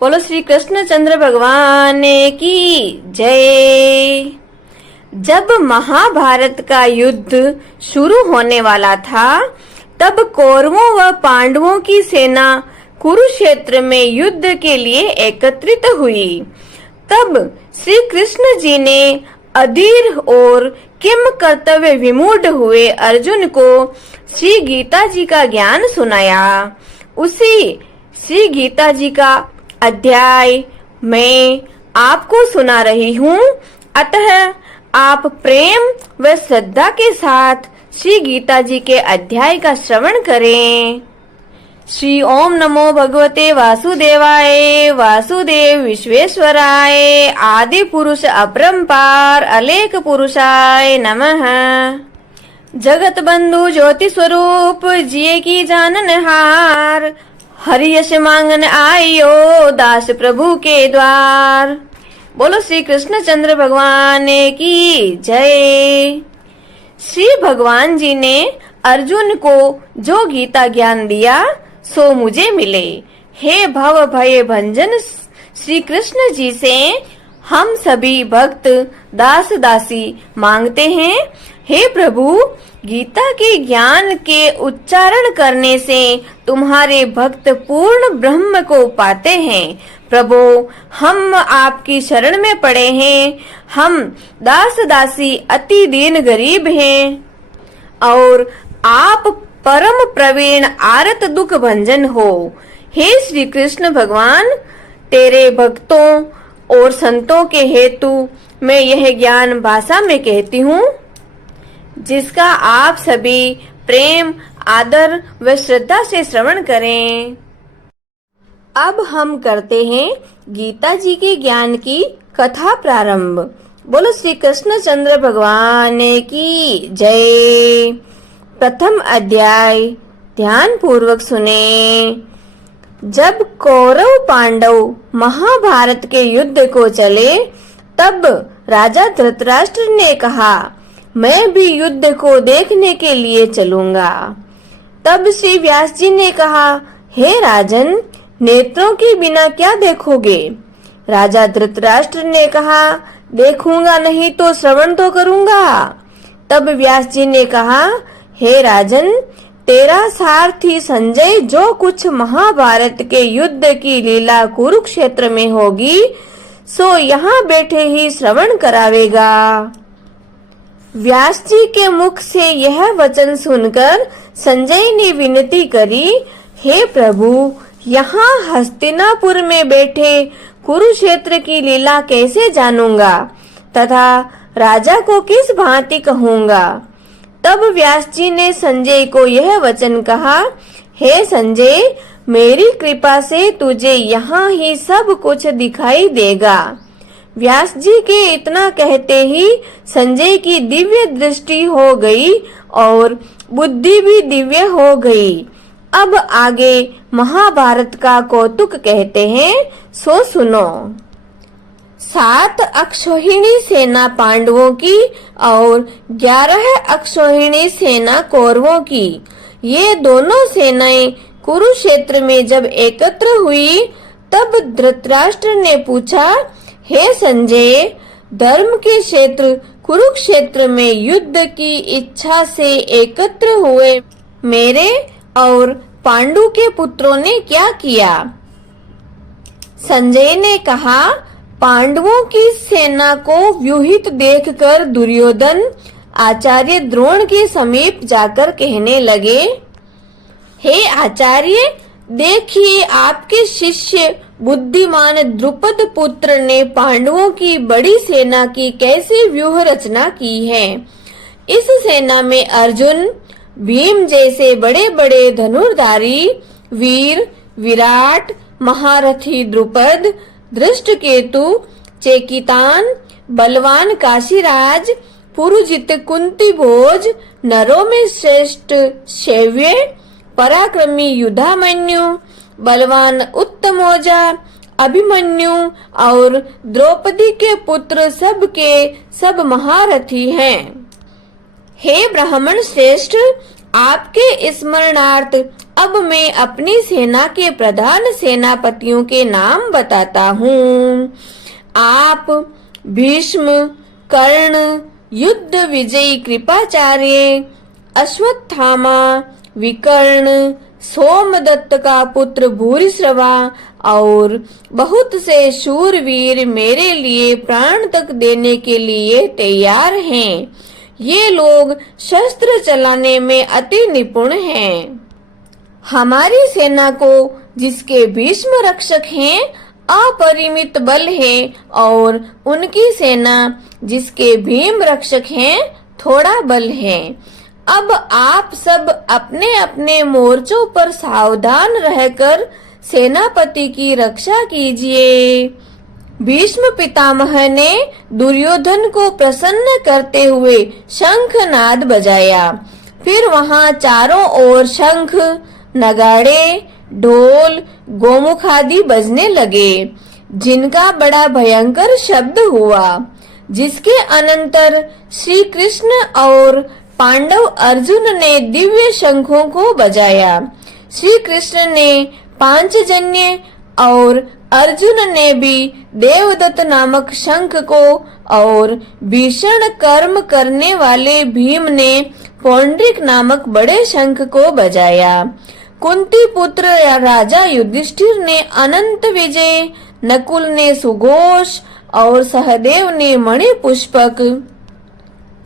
बोलो श्री कृष्णचंद्र भगवान की जय। जब महाभारत का युद्ध शुरू होने वाला था, तब कौरवों व पांडवों की सेना कुरुक्षेत्र में युद्ध के लिए एकत्रित हुई। तब श्री कृष्ण जी ने अधीर और किम कर्तव्य विमूढ़ हुए अर्जुन को श्री गीता जी का ज्ञान सुनाया। उसी श्री गीता जी का अध्याय मैं आपको सुना रही हूँ। अतः आप प्रेम व श्रद्धा के साथ श्री गीता जी के अध्याय का श्रवण करें। श्री ओम नमो भगवते वासुदेवाय। वासुदेव विश्वेश्वराय आदि पुरुष अपरंपार अलेख पुरुषाय नमः। जगत बंधु ज्योति स्वरूप जिये की जाननहार, हरि यश मांगन आयो दास प्रभु के द्वार। बोलो श्री कृष्णचंद्र भगवान की जय। श्री भगवान जी ने अर्जुन को जो गीता ज्ञान दिया सो मुझे मिले। हे भव भय भंजन श्री कृष्ण जी से हम सभी भक्त दास दासी मांगते हैं। हे प्रभु, गीता के ज्ञान के उच्चारण करने से तुम्हारे भक्त पूर्ण ब्रह्म को पाते हैं। प्रभु, हम आपकी शरण में पड़े हैं। हम दास दासी अति दीन गरीब हैं और आप परम प्रवीण आरत दुख भंजन हो। हे श्री कृष्ण भगवान, तेरे भक्तों और संतों के हेतु मैं यह ज्ञान भाषा में कहती हूँ, जिसका आप सभी प्रेम आदर व श्रद्धा से श्रवण करें। अब हम करते हैं गीता जी के ज्ञान की कथा प्रारंभ। बोलो श्री कृष्णचंद्र भगवान की जय। प्रथम अध्याय ध्यान पूर्वक सुने। जब कौरव पांडव महाभारत के युद्ध को चले, तब राजा धृतराष्ट्र ने कहा, मैं भी युद्ध को देखने के लिए चलूंगा। तब श्री व्यास जी ने कहा, हे राजन, नेत्रों के बिना क्या देखोगे? राजा धृतराष्ट्र ने कहा, देखूंगा नहीं तो श्रवण तो करूंगा। तब व्यास जी ने कहा, हे राजन, तेरा सारथी संजय जो कुछ महाभारत के युद्ध की लीला कुरुक्षेत्र में होगी सो यहाँ बैठे ही श्रवण करावेगा। व्यास जी के मुख से यह वचन सुनकर संजय ने विनती करी, हे प्रभु, यहाँ हस्तिनापुर में बैठे कुरुक्षेत्र की लीला कैसे जानूंगा तथा राजा को किस भांति कहूंगा। तब व्यास जी ने संजय को यह वचन कहा, हे संजय, मेरी कृपा से तुझे यहाँ ही सब कुछ दिखाई देगा। व्यास जी के इतना कहते ही संजय की दिव्य दृष्टि हो गई और बुद्धि भी दिव्य हो गई। अब आगे महाभारत का कौतुक कहते हैं, सो सुनो। 7 अक्षौहिणी सेना पांडवों की और 11 अक्षौहिणी सेना कौरवों की, ये दोनों सेनाएं कुरुक्षेत्र में जब एकत्र हुई, तब धृतराष्ट्र ने पूछा, हे संजय, धर्म के क्षेत्र कुरुक्षेत्र में युद्ध की इच्छा से एकत्र हुए मेरे और पांडु के पुत्रों ने क्या किया? संजय ने कहा, पांडवों की सेना को व्यूहित देखकर दुर्योधन आचार्य द्रोण के समीप जाकर कहने लगे, हे आचार्य, देखिए आपके शिष्य बुद्धिमान द्रुपद पुत्र ने पांडवों की बड़ी सेना की कैसी व्यूह रचना की है। इस सेना में अर्जुन, भीम जैसे बड़े बड़े धनुर्धारी वीर, विराट, महारथी द्रुपद, धृष्टकेतु, चेकितान, बलवान काशीराज, पुरुजित कुंती भोज, नरों में श्रेष्ठ शैव्य, पराक्रमी युधामन्यु, बलवान उत्तमौजा, अभिमन्यु और द्रौपदी के पुत्र सब के सब महारथी हैं। हे ब्राह्मण श्रेष्ठ, आपके स्मरणार्थ अब मैं अपनी सेना के प्रधान सेनापतियों के नाम बताता हूँ। आप भीष्म, कर्ण, युद्ध विजयी कृपाचार्य, अश्वत्थामा, विकर्ण, सोमदत्त का पुत्र भूरिश्रवा और बहुत से शूरवीर मेरे लिए प्राण तक देने के लिए तैयार हैं। ये लोग शस्त्र चलाने में अति निपुण हैं। हमारी सेना को, जिसके भीष्म रक्षक हैं, अपरिमित बल है और उनकी सेना, जिसके भीम रक्षक हैं, थोड़ा बल है। अब आप सब अपने अपने मोर्चों पर सावधान रहकर सेनापति की रक्षा कीजिए। भीष्म पितामह ने दुर्योधन को प्रसन्न करते हुए शंखनाद बजाया। फिर वहां चारों ओर शंख, नगाड़े, ढोल, गोमुख आदि बजने लगे, जिनका बड़ा भयंकर शब्द हुआ। जिसके अनंतर श्री कृष्ण और पांडव अर्जुन ने दिव्य शंखों को बजाया। श्री कृष्ण ने पांचजन्य और अर्जुन ने भी देवदत्त नामक शंख को और भीषण कर्म करने वाले भीम ने पौंड्रिक नामक बड़े शंख को बजाया। कुंती पुत्र राजा युधिष्ठिर ने अनंत विजय, नकुल ने सुघोष और सहदेव ने मणि पुष्पक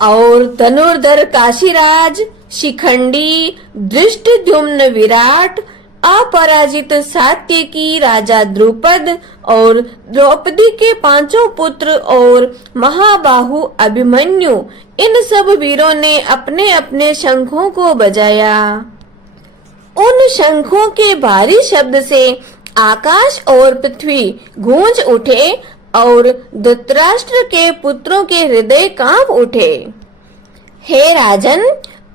और धनुर्धर काशीराज, शिखंडी, धृष्टद्युम्न विराट, अपराजित सात्यकी, राजा द्रुपद और द्रौपदी के पांचों पुत्र और महाबाहु अभिमन्यु, इन सब वीरों ने अपने अपने शंखों को बजाया। उन शंखों के भारी शब्द से आकाश और पृथ्वी गूंज उठे और धृतराष्ट्र के पुत्रों के हृदय कांप उठे। हे राजन,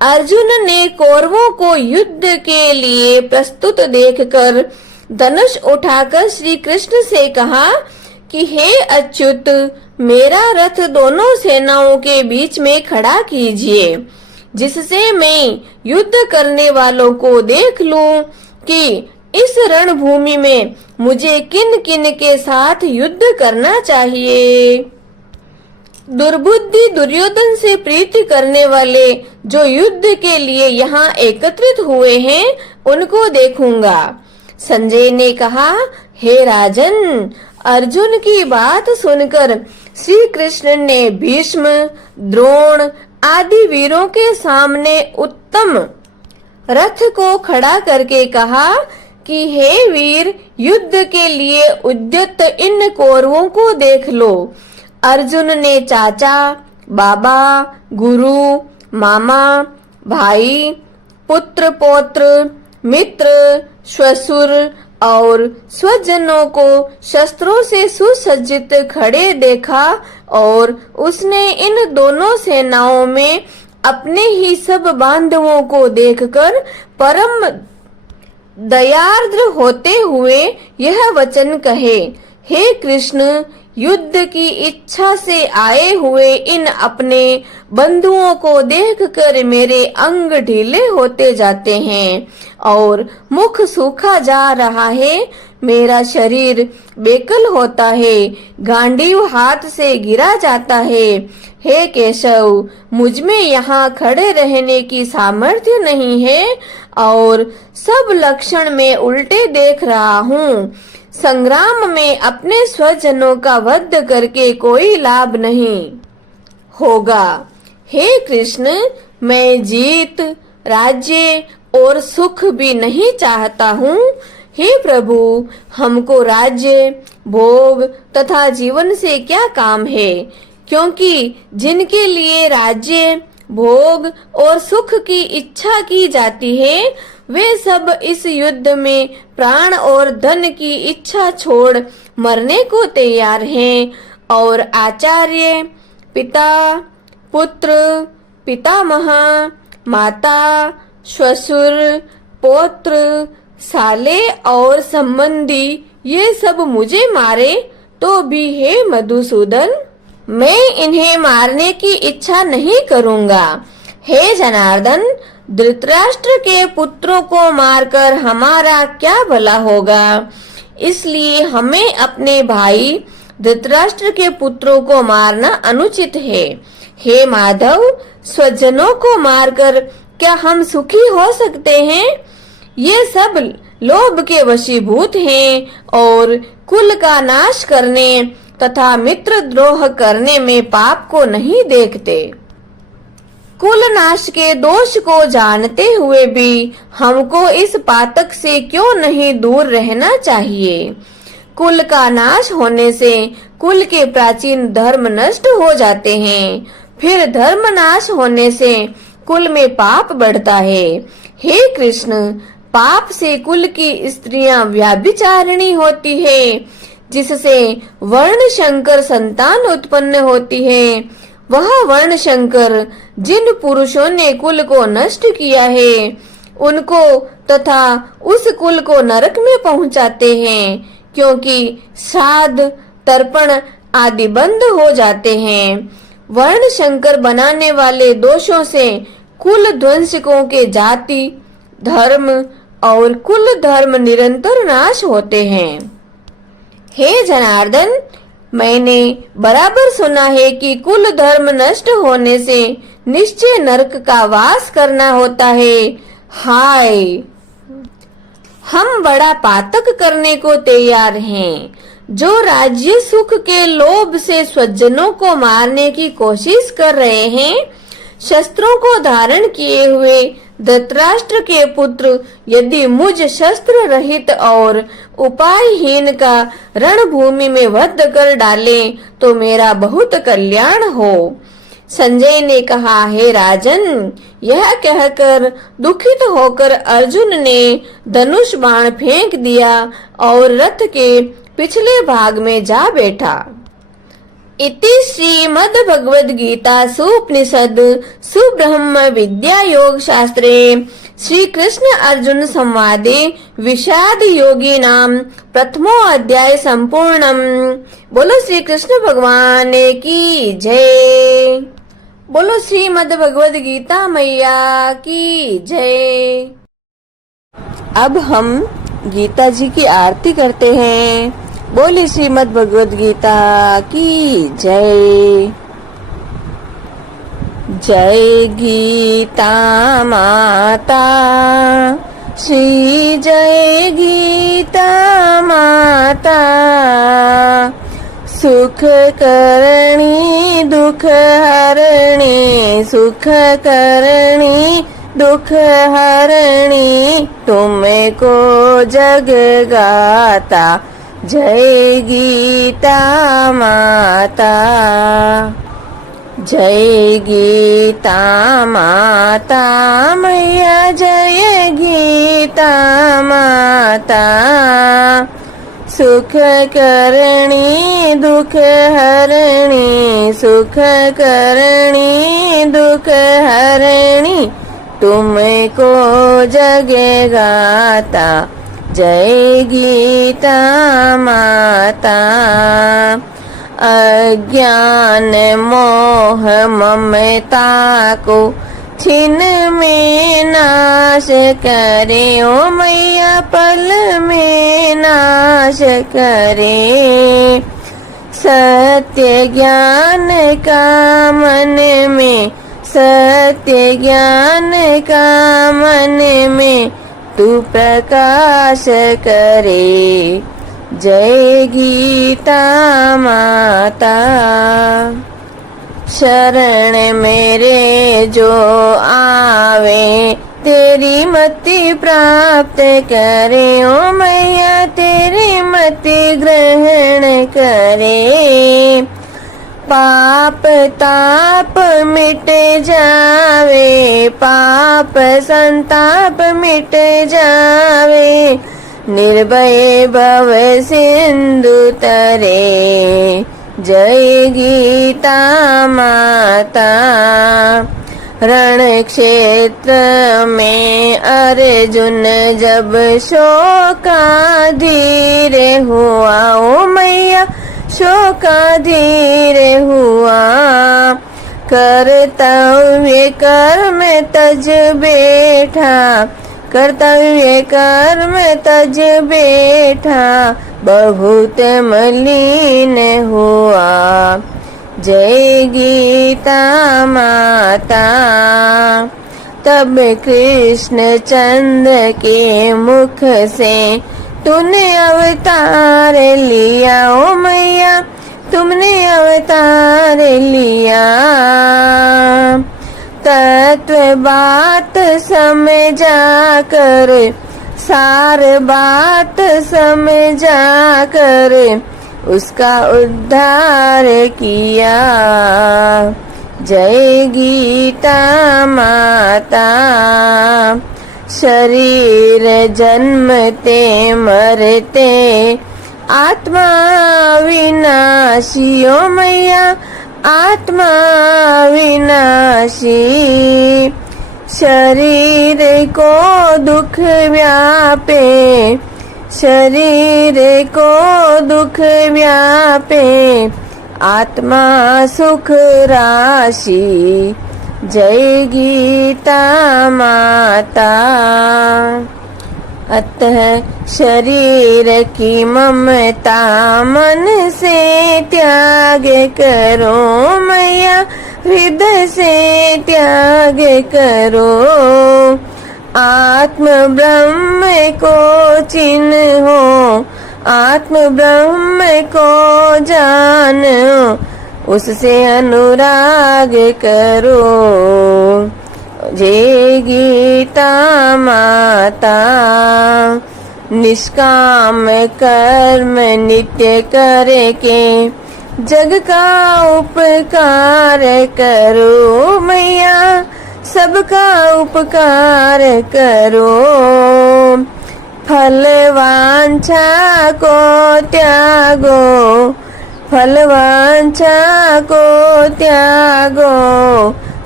अर्जुन ने कौरवों को युद्ध के लिए प्रस्तुत देखकर धनुष उठाकर श्री कृष्ण से कहा कि हे अच्युत, मेरा रथ दोनों सेनाओं के बीच में खड़ा कीजिए, जिससे मैं युद्ध करने वालों को देख लूं कि इस रणभूमि में मुझे किन किन के साथ युद्ध करना चाहिए। दुर्बुद्धि दुर्योधन से प्रीति करने वाले जो युद्ध के लिए यहाँ एकत्रित हुए हैं, उनको देखूंगा। संजय ने कहा, हे राजन, अर्जुन की बात सुनकर श्री कृष्ण ने भीष्म, द्रोण आदि वीरों के सामने उत्तम रथ को खड़ा करके कहा कि हे वीर, युद्ध के लिए उद्यत इन कौरवों को देख लो। अर्जुन ने चाचा, बाबा, गुरु, मामा, भाई, पुत्र पौत्र, मित्र, श्वशुर और स्वजनों को शस्त्रों से सुसज्जित खड़े देखा और उसने इन दोनों सेनाओं में अपने ही सब बांधवों को देखकर परम दयार्द्र होते हुए यह वचन कहे, हे कृष्ण, युद्ध की इच्छा से आए हुए इन अपने बंधुओं को देखकर मेरे अंग ढीले होते जाते हैं और मुख सूखा जा रहा है। मेरा शरीर बेकल होता है, गांडीव हाथ से गिरा जाता है। हे केशव, मुझमें यहाँ खड़े रहने की सामर्थ्य नहीं है और सब लक्षण में उल्टे देख रहा हूँ। संग्राम में अपने स्वजनों का वध करके कोई लाभ नहीं होगा। हे कृष्ण, मैं जीत, राज्य और सुख भी नहीं चाहता हूँ। हे प्रभु, हमको राज्य, भोग तथा जीवन से क्या काम है, क्योंकि जिनके लिए राज्य, भोग और सुख की इच्छा की जाती है, वे सब इस युद्ध में प्राण और धन की इच्छा छोड़ मरने को तैयार हैं और आचार्य, पिता, पुत्र, पितामह, माता, श्वशुर, पौत्र, साले और संबंधी ये सब मुझे मारे तो भी हे मधुसूदन, मैं इन्हें मारने की इच्छा नहीं करूंगा। हे जनार्दन, धृतराष्ट्र के पुत्रों को मारकर हमारा क्या भला होगा। इसलिए हमें अपने भाई धृतराष्ट्र के पुत्रों को मारना अनुचित है। हे माधव, स्वजनों को मारकर क्या हम सुखी हो सकते हैं? ये सब लोभ के वशीभूत हैं और कुल का नाश करने तथा मित्र द्रोह करने में पाप को नहीं देखते। कुल नाश के दोष को जानते हुए भी हमको इस पातक से क्यों नहीं दूर रहना चाहिए। कुल का नाश होने से कुल के प्राचीन धर्म नष्ट हो जाते हैं, फिर धर्म नाश होने से कुल में पाप बढ़ता है। हे कृष्ण, पाप से कुल की स्त्रियां व्याभिचारिणी होती है, जिससे वर्ण शंकर संतान उत्पन्न होती है। वह वर्ण शंकर जिन पुरुषों ने कुल को नष्ट किया है, उनको तथा उस कुल को नरक में पहुंचाते हैं, क्योंकि श्राद्ध तर्पण आदि बंद हो जाते हैं। वर्ण शंकर बनाने वाले दोषों से कुल ध्वंसकों के जाति, धर्म और कुल धर्म निरंतर नाश होते हैं। हे जनार्दन, मैंने बराबर सुना है कि कुल धर्म नष्ट होने से निश्चय नरक का वास करना होता है। हाय, हम बड़ा पातक करने को तैयार हैं। जो राज्य सुख के लोभ से स्वजनों को मारने की कोशिश कर रहे हैं, शस्त्रों को धारण किए हुए धृतराष्ट्र के पुत्र यदि मुझ शस्त्र रहित और उपायहीन का रणभूमि में वध कर डाले तो मेरा बहुत कल्याण हो। संजय ने कहा, हे राजन, यह कहकर दुखित होकर अर्जुन ने धनुष बाण फेंक दिया और रथ के पिछले भाग में जा बैठा। इति श्रीमद् भगवद गीतासु उपनिषद सुब्रह्म विद्या योग शास्त्रे श्री कृष्ण अर्जुन संवादे विषाद योगी नाम प्रथमो अध्याय संपूर्णम। बोलो श्री कृष्ण भगवान की जय। बोलो श्रीमद् भगवद गीता मैया की जय। अब हम गीता जी की आरती करते हैं। बोले श्रीमद् भगवद गीता की जय। जय गीता माता श्री जय गीता माता, सुख करणी दुख हरणी, सुख करणी दुख हरणी, तुमको जग गाता जय गीता माता। जय गीता माता मैया, जय गीता माता, सुख करणी दुख हरणी, सुख करणी दुख हरणी, तुमको जगे गाता जय गीता माता। अज्ञान मोह ममता को छिन में नाश करे, ओ मैया पल में नाश करे। सत्य ज्ञान का मन में, सत्य ज्ञान का मन में तू प्रकाश करे जय गीता माता। शरण मेरे जो आवे तेरी मति प्राप्त करे, ओ मैया तेरी मति ग्रहण करे। पाप ताप मिट जावे, पाप संताप मिट जावे, निर्भय भव सिंधु तरे जय गीता माता। रण क्षेत्र में अर्जुन जब शोकाधीर हुआ, ओ मैया शोकाधीर हुआ, कर्तव्य कर्म तज बैठा, कर्तव्य कर्म तज बैठा, बहुत मलिन हुआ। जय गीता माता। तब कृष्ण चंद्र के मुख से तूने अवतार लिया, ओ मैया तुमने अवतार लिया। तत्व बात समझा कर, सार बात समझा कर, उसका उद्धार किया। जय गीता माता। शरीर जन्मते मरते, आत्मा विनाशी, ओ मैया आत्मा विनाशी। शरीर को दुख व्यापे, शरीर को दुख व्यापे, आत्मा सुख राशि। जय गीता माता। अतः शरीर की ममता मन से त्याग करो मैया, हृदय से त्याग करो। आत्म ब्रह्म को चिन्हो, आत्म ब्रह्म को जानो, उससे अनुराग करो। जय गीता माता। निष्काम कर्म नित्य करके, जग का उपकार करो मैया, सबका उपकार करो। फल वांछा को त्यागो, फल वांछा को त्यागो,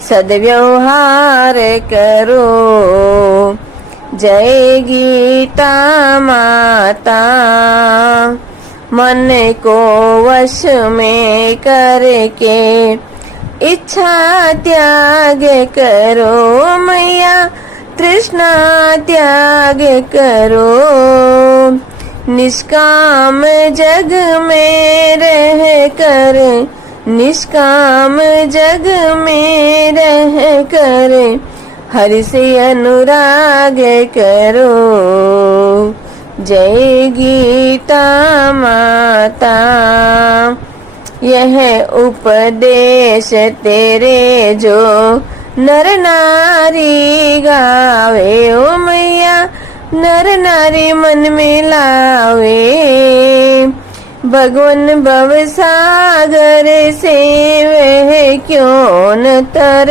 सद्व्यवहार करो। जय गीता माता। मन को वश में करके, इच्छा त्याग करो मैया, तृष्णा त्याग करो। निष्काम जग में रह कर, निष्काम जग में रह कर, हरि से अनुराग करो। जय गीता माता। यह उपदेश तेरे जो नर नारी गावे, ओ मैया नर नारी मन में लावे। भगवन भव सागर से वह क्यों न तर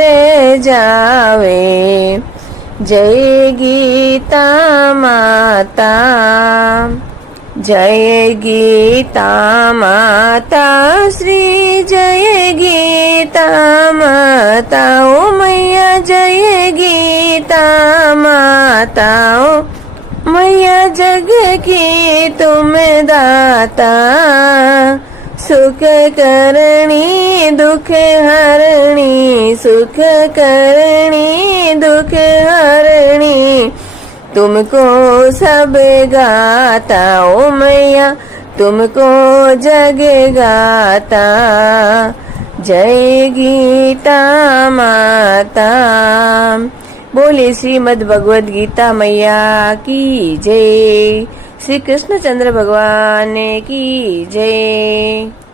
जावे। जय गीता माता। जय गीता माता श्री जय गीता माता। ओ मैया जय गीता माता। ओ मैया जग की तुम दाता। सुख करणी दुख हरणी, सुख करणी दुख हरणी, तुमको सब गाता। ओ मैया तुमको जग गाता। जय गीता माता। बोले श्रीमद् भगवद गीता मैया की जय। श्री कृष्ण चंद्र भगवान की जय।